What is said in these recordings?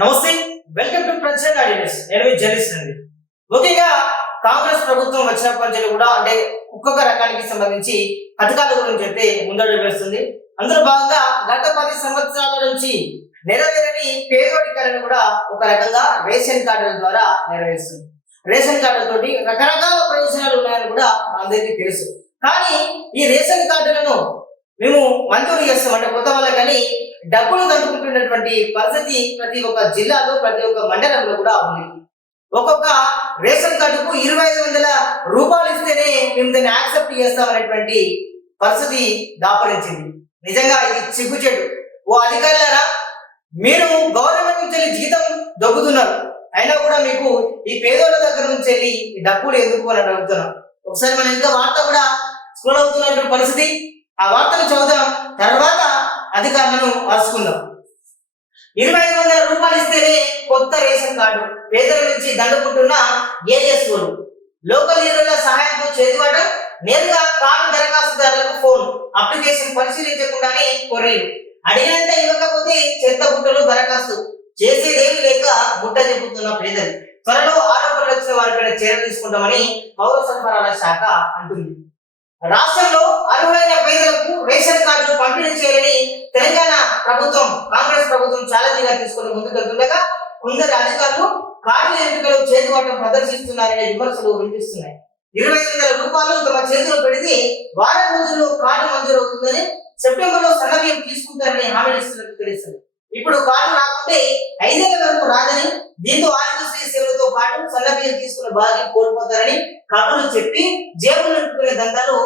నమస్తే, welcome to present ideas. నేను మీ journalist అండి. ముఖ్యంగా కాంగ్రెస్ ప్రభుత్వం వచ్చినప్పటి నుంచి కూడా అంటే ఒక్కొక్క రకానికి సంబంధించి పథకాల గురించి అయితే ముందడుగు వేస్తుంది. అందులో భాగంగా గత 10 సంవత్సరాల నుంచి నెరవేరని పేదోడికలను కూడా ఒక రకంగా రేషన్ కార్డుల ద్వారా నెరవేరుస్తుంది. రేషన్ కార్డులతోటి రకరకాల ప్రయోజనాలు ఉన్నాయని కూడా అందరికీ తెలుసు. కానీ ఈ రేషన్ కార్డులను మేము మంజూరు చేస్తాం అంటే కొత్త వాళ్ళకని డబ్బులు దండుకుంటున్నటువంటి పరిస్థితి ప్రతి ఒక్క జిల్లాలో ప్రతి ఒక్క మండలంలో కూడా ఉంది. ఒక్కొక్క రేషన్ కార్డుకు 2500 రూపాయలు ఇస్తేనే మేము దాన్ని యాక్సెప్ట్ చేస్తామనేటువంటి పరిస్థితి దాపరించింది. నిజంగా ఇది సిగ్గుచేటు. ఓ అధికారులారా, మీరు గవర్నమెంట్ నుంచి వెళ్ళి జీతం దొబ్బుతున్నారు, అయినా కూడా మీకు ఈ పేదోళ్ళ దగ్గర నుంచి వెళ్ళి డబ్బులు ఎందుకు అని అడుగుతున్నాం. ఒకసారి మనం ఇంకా వార్త కూడా స్క్రోల్ అవుతున్నటువంటి పరిస్థితి, ఆ వార్తను చదువుదాం, తర్వాత అధికారులను అరుచుకుందాం. 2500 రూపాయలు ఇస్తేనే కొత్త రేషన్ కార్డు, పేదల నుంచి దండుకుంటున్న ఏఎస్ఓలు. లోకల్ హీరోల సహాయంతో చేతివాటం, నేరుగా కార్డు దరఖాస్తుదారులకు ఫోన్, అప్లికేషన్ పరిశీలించకుండానే కొర్రీలు, అడిగినంత ఇవ్వకపోతే చెత్త బుట్టలు దరఖాస్తు, చేసేదేమి లేక బుట్ట చెప్పుతున్న పేదలు. త్వరలో ఆరోపణలు వచ్చిన వారిపై చర్యలు తీసుకుంటామని పౌర సరఫరాల శాఖ అంటుంది. రాష్ట్రంలో అర్హులైన పేదలకు రేషన్ కార్డులు పంపిణీ చేయాలని తెలంగాణ ప్రభుత్వం, కాంగ్రెస్ ప్రభుత్వం ఛాలెంజ్ గా తీసుకుని ముందుకెళ్తుండగా కొందరు అధికారులు కార్డుల ఎంపికలు చేతివాటం ప్రదర్శిస్తున్నారనే విమర్శలు వినిపిస్తున్నాయి. 2500 రూపాయలు తమ చేతిలో పెడితే వారం రోజుల్లో కార్డు మంజూరు అవుతుందని, సెప్టెంబర్ లో సన్నబియ్యం తీసుకుంటారని హామీలు ఇస్తున్నట్టు తెలుస్తుంది. ఇప్పుడు కార్డు రాకుంటే 5 ఏళ్ల వరకు రాదని, దీంతో ఆరోగ్యశ్రీ సేవలతో పాటు సన్నబియ్యం తీసుకున్న భాగ్యం కోల్పోతారని కబుర్లు చెప్పి జేబులు నింపుకునే దందాలు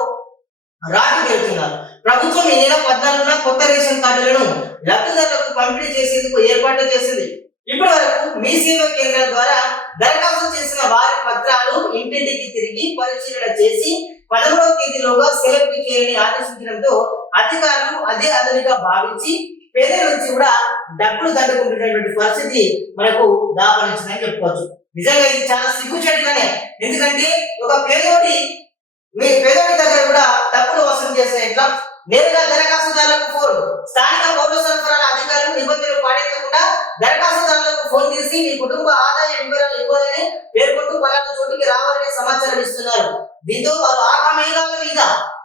రాజు తెలుస్తున్నారు. ప్రభుత్వం ఈ నెల 14న కొత్త రేషన్ కార్డులను లబ్ధిదారులకు పంపిణీ చేసేందుకు ఏర్పాట్లు చేసింది. ఇప్పటి వరకు మీ సేవా కేంద్రాల ద్వారా దరఖాస్తు చేసిన వారి పత్రాలు ఇంటింటికి తిరిగి పరిశీలన చేసి 13వ తేదీలోగా సెలెక్ట్ చేయాలని ఆదేశించడంతో అధికారులు అదే అదనుగా భావించి పేదల నుంచి కూడా డబ్బులు దండుకుంటున్నటువంటి పరిస్థితి మనకు దాపరించిందని చెప్పుకోవచ్చు. నిజంగా ఇది చాలా సిగ్గుచేటుగానే, ఎందుకంటే ఒక పేదోడి దగ్గర కూడా డబ్బులు వసూలు చేసే ఎట్లా, నేరుగా దరఖాస్తుదారులకు ఫోన్, స్థానిక పౌర సరఫరాల అధికారులు నిబంధనలు పాటించకుండా దరఖాస్తుదారులకు ఫోన్ చేసి మీ కుటుంబ ఆదాయ వివరాలు ఇవ్వాలని పేర్కొంటూ పలానా చోటికి రావాలని సమాచారం ఇస్తున్నారు. దీంతో వారు ఆగమేఘాల మీద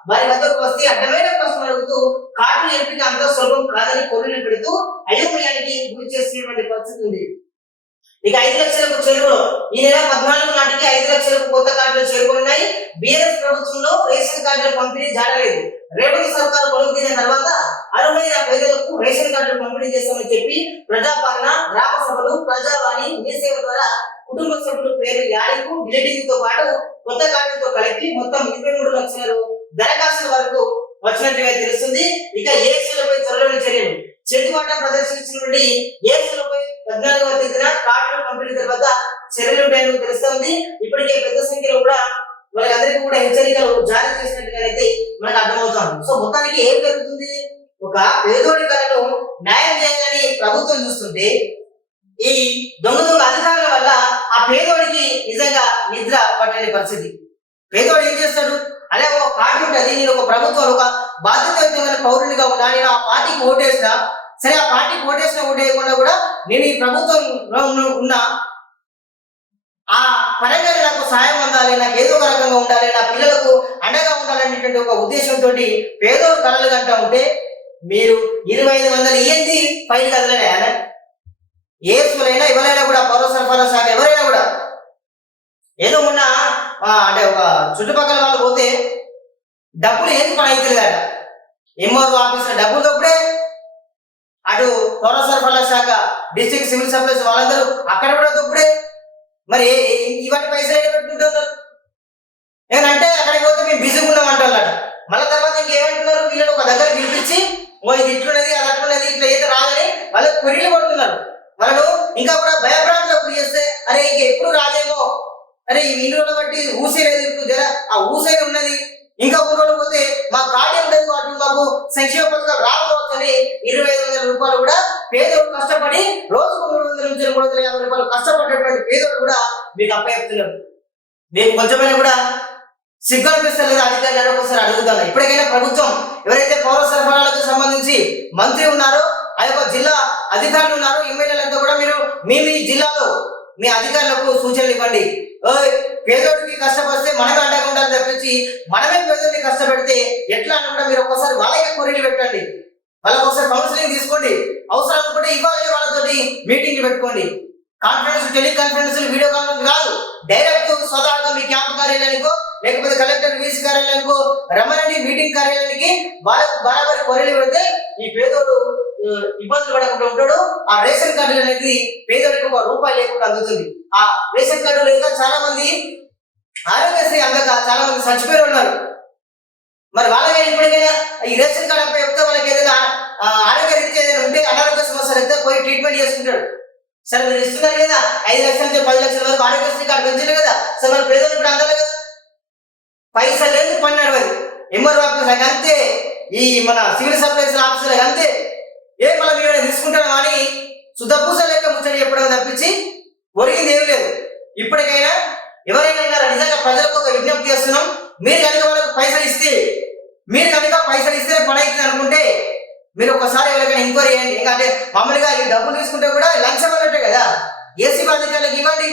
వారి వద్దకు వస్తే అడ్డమైన ప్రశ్నలు అడుగుతూ కార్డుల ఎంపిక అంత సులభం కాదని కొర్రీలు పెడుతూ అయోమయానికి గురి చేసేటువంటి పరిస్థితి ఉంది. ఇక 5 లక్షలకు చేరువలో ఈ నెల 14 నాటికి 5 లక్షలకు కొత్త కార్డులు చేరుకున్నాయి. బీఆర్ఎస్ ప్రభుత్వంలో రేషన్ కార్డుల పంపిణీ జరగలేదు. రేవంత్ సర్కారు కొలువుదీన తర్వాత అర్హులైన పేదలకు రేషన్ కార్డులు పంపిణీ చేస్తామని చెప్పి ప్రజాపాలన, గ్రామ సభలు, ప్రజావాణి, మీ సేవ ద్వారా కుటుంబ సభ్యుల పేరు యాడింపు, డిలీటింగ్ తో పాటు కొత్త కార్డులతో కలిపి మొత్తం 23 లక్షల దరఖాస్తుల వరకు వచ్చినట్టుగా తెలుస్తుంది. ఇక ఏఎస్ఓలపై త్వరలోని చర్యలు, చేతివాటం ప్రదర్శించినటువంటి ఏఎస్ఓలపై 14వ తేదీన కార్డులు పంపిణీ తర్వాత చర్యలు ఉంటాయని తెలుస్తుంది. ఇప్పటికే పెద్ద సంఖ్యలో కూడా వాళ్ళందరికీ కూడా హెచ్చరికలు జారీ చేసినట్టుగా అయితే మనకు అర్థమవుతుంది. సో మొత్తానికి ఏం జరుగుతుంది, ఒక పేదోడి కళను న్యాయం చేయాలని ప్రభుత్వం చూస్తుంటే ఈ దొంగ అధికారుల వల్ల ఆ పేదోడికి నిజంగా నిద్ర పట్టని పరిస్థితి. పేదోడు ఏం చేస్తాడు, అదే ఒక పార్టీ ఉంటుంది, నేను ఒక ప్రభుత్వం ఒక బాధ్యతయుతమైన పౌరునిగా ఉన్నా, నేను ఆ పార్టీకి ఓటేసినా సరే, ఆ పార్టీకి ఓటేసినా ఓటేయకుండా కూడా నేను ఈ ప్రభుత్వంలో ఉన్న ఆ పరంగా నాకు సాయం అందాలి, నాకు ఏదో ఒక రకంగా ఉండాలి, నా పిల్లలకు అండగా ఉండాలనేటువంటి ఒక ఉద్దేశంతో పేదోడు కళలు కంటా ఉంటే మీరు 2500 ఏంటి ఫైల్ కదలనే ఏసులైనా ఎవరైనా కూడా పౌర సరఫరా శాఖ ఎవరైనా కూడా ఏదో మొన్న అంటే ఒక చుట్టుపక్కల వాళ్ళు పోతే డబ్బులు ఏంటి పని అవుతుందట, ఎంఆర్ఓ ఆఫీసులో డబ్బులు తప్పుడే, అటు పౌర సరఫరా శాఖ, డిస్ట్రిక్ట్ సివిల్ సప్లైస్ వాళ్ళందరూ అక్కడ కూడా తప్పుడే. మరి ఇవన్నీ పైసలు ఏదో పెట్టుకుంటున్నారు ఏమంటే అక్కడికి పోతే మేము బిజీగా ఉన్నాం అంటారట. మళ్ళీ తర్వాత ఇంకేమంటున్నారు, వీళ్ళని ఒక దగ్గర పిలిపించి ఇది ఇట్లున్నది అది అట్లున్నది ఇట్లా ఏదో రాదని వాళ్ళకి కొర్రీలు పడుతున్నారు. వాళ్ళను ఇంకా కూడా భయభ్రాంతులకు గురి చేస్తే అరే ఇంక ఎప్పుడు రాదేమో, అరే ఈ ఇంట్లో బట్టి ఊసేలేదు, ఇప్పుడు జర ఆ ఊసే ఉన్నది, ఇంకా 3 రోజులు పోతే మా కార్డు ఉండదు, వాటి మాకు సంక్షేమ పథకాలు రాకపోవచ్చు అని 2500 రూపాయలు కూడా పేదోడు కష్టపడి రోజుకు 300 నుంచి 350 రూపాయలు కష్టపడినటువంటి పేదోడు కూడా మీకు అప్పచెప్తున్నారు. మీకు కొంచెమైనా కూడా సిగ్గు అనిపిస్తలేదు అధికారులు ఒకసారి అడుగుతాను. ఇప్పటికైనా ప్రభుత్వం ఎవరైతే పౌర సరఫరాలకు సంబంధించి మంత్రి ఉన్నారో, ఆ యొక్క జిల్లా అధికారులు ఉన్నారో, ఎమ్మెల్యేలంతా కూడా మీరు మీ జిల్లాలో మీ అధికారులకు సూచనలు ఇవ్వండి. పేదోడికి కష్టపడితే మనమే అండగా ఉండాలి తప్పించి మనమే పేదోడిని కష్టపెడితే ఎట్లా అని కూడా మీరు ఒక్కసారి వాళ్ళకి కొరీలు పెట్టండి. వాళ్ళకి ఒకసారి కౌన్సిలింగ్ తీసుకోండి. అవసరం అనుకుంటే ఇవాళ వాళ్ళతోటి మీటింగ్లు పెట్టుకోండి. కాన్ఫరెన్స్, టెలికాన్ఫరెన్స్, వీడియో కాన్ఫరెన్స్ కాదు, డైరెక్ట్ స్వతహాగా మీ క్యాంప్ కార్యాలయానికో లేకపోతే కలెక్టర్ వీసీ కార్యాలయానికో రమ్మనండి. మీటింగ్ కార్యాలయానికి వాళ్ళకు బరాబరి కొరీలు పెడితే ఈ పేదోడు ఇబ్బందులు పడకుండా ఉంటాడు. ఆ రేషన్ కార్డులు అనేది పేదోడికి ₹1 లేకుండా అందుతుంది. ఆ రేషన్ కార్డు లేక చాలా మంది ఆరోగ్యశ్రీ అందక చాలా మంది చచ్చిపోయి ఉన్నారు. మరి వాళ్ళకి ఇప్పటికైనా ఈ రేషన్ కార్డు అప్పుడు చెప్తే వాళ్ళకి ఏదైనా ఆరోగ్య రీత్యా ఏదైనా ఉంటే అనారోగ్య సమస్యలు అయితే పోయి ట్రీట్మెంట్ చేసుకుంటాడు. సరే మీరు ఇస్తున్నారు కదా 5 లక్షల నుంచి 10 లక్షల వరకు ఆరోగ్యశ్రీ కార్డు పెంచారు కదా, సరే మన పేదలు ఇప్పుడు అందాలి కదా. పైసలు లేదు, పని నడవదు. ఎంఆర్ఓ ఆఫీసులకు అంతే, ఈ మన సివిల్ సప్లైస్ ఆఫీసులకు అంతే. మళ్ళీ మీరు తీసుకుంటాం అని శుద్ధపూస లేక ముచ్చట చెప్పడం తప్పించి ఒరిగింది ఏం లేదు. ఇప్పటికైనా ఎవరైనా నిజంగా ప్రజలకు ఒక విజ్ఞప్తి చేస్తున్నాం. మీరు కనుక వాళ్ళకి పైసలు ఇస్తే పని అవుతుంది అనుకుంటే మీరు ఒకసారి ఎవరికైనా ఎంక్వైరీ చేయండి. ఎందుకంటే మామూలుగా ఈ డబ్బులు తీసుకుంటే కూడా లంచం అన్నట్టే కదా. ఏసీ అధికారులకు ఇవ్వండి,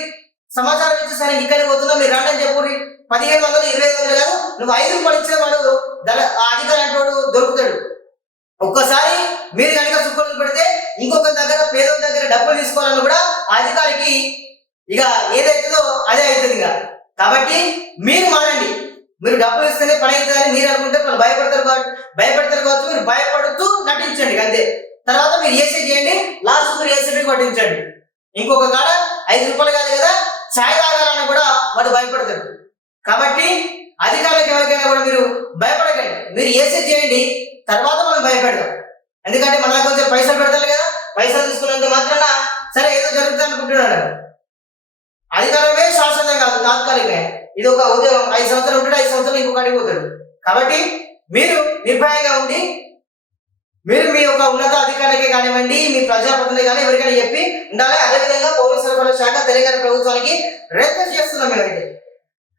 సమాచారం ఇచ్చి సరే ఇక్కడికి పోతున్నా మీరు రండి అని చెప్పండి. 1500, 2500 కాదు, నువ్వు ₹5 ఇచ్చేవాడు అధికారి అంటోడు దొరుకుతాడు. ఒక్కసారి మీరు కనుక చుక్కలు పెడితే ఇంకొక దగ్గర పేదల దగ్గర డబ్బులు తీసుకోవాలని కూడా అధికారికి ఇక ఏదైతుందో అదే అవుతుంది. ఇక కాబట్టి మీరు మానండి. మీరు డబ్బులు ఇస్తేనే పని అవుతుందని మీరు అనుకుంటే వాళ్ళు భయపడతారు కావచ్చు. మీరు భయపడుతూ నటించండి అంతే. తర్వాత మీరు ఏసీ చేయండి, లాస్ట్ మీరు ఏసీపీ పట్టించండి. ఇంకొక కాడ ₹5 కాదు కదా, ఛాయ్ తాగాలని కూడా వాడు భయపడతాడు. కాబట్టి అధికారులకు ఎవరికైనా కూడా మీరు భయపడకండి. మీరు ఏసీ చేయండి, తర్వాత మనం భయపెడదాం. ఎందుకంటే మన కొంచెం పైసలు పెడతారు కదా, పైసలు తీసుకున్నంత మాత్రాన సరే ఏదో జరుగుతుంది అనుకుంటున్నాడు. అధికారమే శాశ్వతం కాదు, తాత్కాలికమే. ఇది ఒక ఉద్యోగం, 5 సంవత్సరాలు ఉంటాడు, 5 సంవత్సరాలు ఇంకొక అడిగిపోతాడు. కాబట్టి మీరు నిర్భయంగా ఉండి మీరు మీ యొక్క ఉన్నత అధికారులకే కానివ్వండి, మీ ప్రజాప్రతినిధులు కానీ ఎవరికైనా చెప్పి ఉండాలి. అదేవిధంగా పౌర సరఫరాల శాఖ తెలంగాణ ప్రభుత్వానికి రిక్వెస్ట్ చేస్తున్నాం.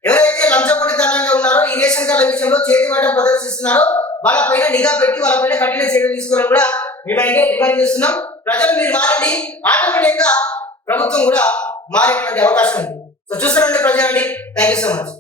ఎవరైతే లంచగొండితనంగా ఉన్నారో, ఈ రేషన్ కార్డుల విషయంలో చేతివాటం ప్రదర్శిస్తున్నారో వాళ్ళపైన నిఘా పెట్టి వాళ్ళపైన కఠిన చర్యలు తీసుకోవాలని కూడా మేమైతే డిమాండ్ చేస్తున్నాం. ప్రజలు మీరు మారండి, ఆటోమేటిక్ గా ప్రభుత్వం కూడా మారేటువంటి అవకాశం ఉంది. సో చూస్తారండి ప్రజలండి. Thank you so much.